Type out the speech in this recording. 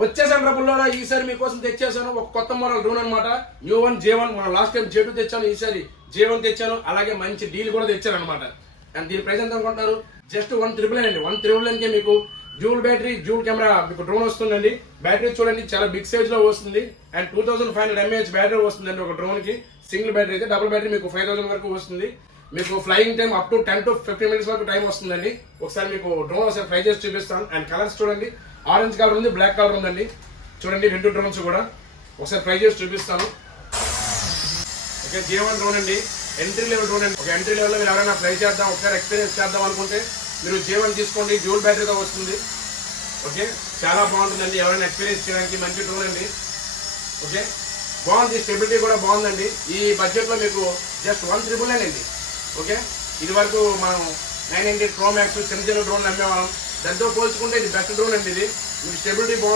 వచ్చేసాను రబుల్లోడా ఈసారి మీకోసం తెచ్చేసాను ఒక కొత్త మోడల్ డ్రోన్ అనమాట. New one J1. మనం లాస్ట్ టైం J2 తెచ్చాను, ఈసారి J1 తెచ్చాను. అలాగే మంచి డీల్ కూడా తెచ్చాను అనమాట. అండ్ దీని ప్రైస్ ఎంత అనుకుంటున్నారు? జస్ట్ 1,999 అండి. 1,999కే మీకు డ్యూల్ బ్యాటరీ, డ్యూల్ కెమెరా మీకు డ్రోన్ వస్తుందండి. బ్యాటరీ చూడండి చాలా బిగ్ సైజ్ లో వస్తుంది. అండ్ 2500 mAh బ్యాటరీ వస్తుందండి ఒక డ్రోన్ కి. సింగిల్ బ్యాటరీ అయితే, డబుల్ బ్యాటరీ మీకు 5000 వరకు వస్తుంది. మీకు flying time up to 10 to 15 minutes వరకు టైం వస్తుందండి. ఒకసారి మీకు డ్రోన్ ఒకసారి ట్రై చేసి చూపిస్తాను. అండ్ కలర్స్ చూడండి, ఆరెంజ్ కలర్ ఉంది, బ్లాక్ కలర్ ఉందండి. చూడండి 2 డ్రోన్స్ కూడా ఒకసారి ట్రై చేసి చూపిస్తాను. ఓకే, J1 డ్రోన్ అండి, ఎంట్రీ లెవెల్ డ్రోన్ అండి. ఒక ఎంట్రీ లెవెల్ లో మీరు ఎవరైనా ట్రై చేద్దాం, ఒకసారి ఎక్స్పీరియన్స్ చేద్దాం అనుకుంటే మీరు J1 తీసుకోండి. డ్యూల్ బ్యాటరీతో వస్తుంది. ఓకే, చాలా బాగుంటుందండి ఎవరైనా ఎక్స్పీరియన్స్ చేయడానికి. మంచి డ్రోన్ అండి. ఓకే, బాగుంది, స్టెబిలిటీ కూడా బాగుందండి. ఈ బడ్జెట్ లో మీకు జస్ట్ 1,999 అండి. ఓకే, ఇది వరకు మనం 990 Pro Max చిన్న చిన్న డ్రోన్లు అమ్మేవాళ్ళం. దాంతో పోల్చుకుంటే ఇది బెస్ట్ డ్రోన్ అండి. ఇది మీకు స్టెబిలిటీ బాగుంటుంది.